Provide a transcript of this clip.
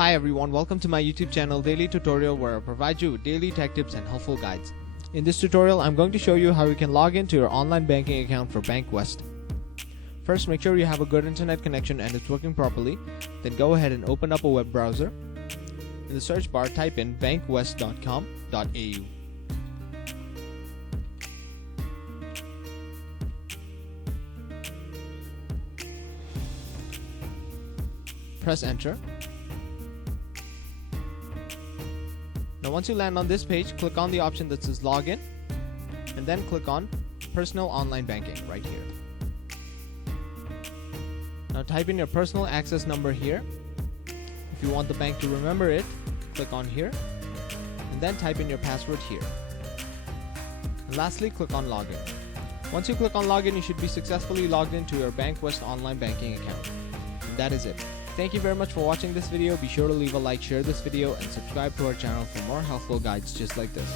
Hi everyone, welcome to my YouTube channel Daily Tutorial, where I provide you with daily tech tips and helpful guides. In this tutorial, I'm going to show you how you can log into your online banking account for Bankwest. First, make sure you have a good internet connection and it's working properly. Then go ahead and open up a web browser. In the search bar, type in bankwest.com.au. Press enter. Now once you land on this page, click on the option that says login and then click on personal online banking right here. Now type in your personal access number here. If you want the bank to remember it, click on here and then type in your password here. And lastly, click on login. Once you click on login, you should be successfully logged into your Bankwest online banking account. And that is it. Thank you very much for watching this video. Be sure to leave a like, share this video, and subscribe to our channel for more helpful guides just like this.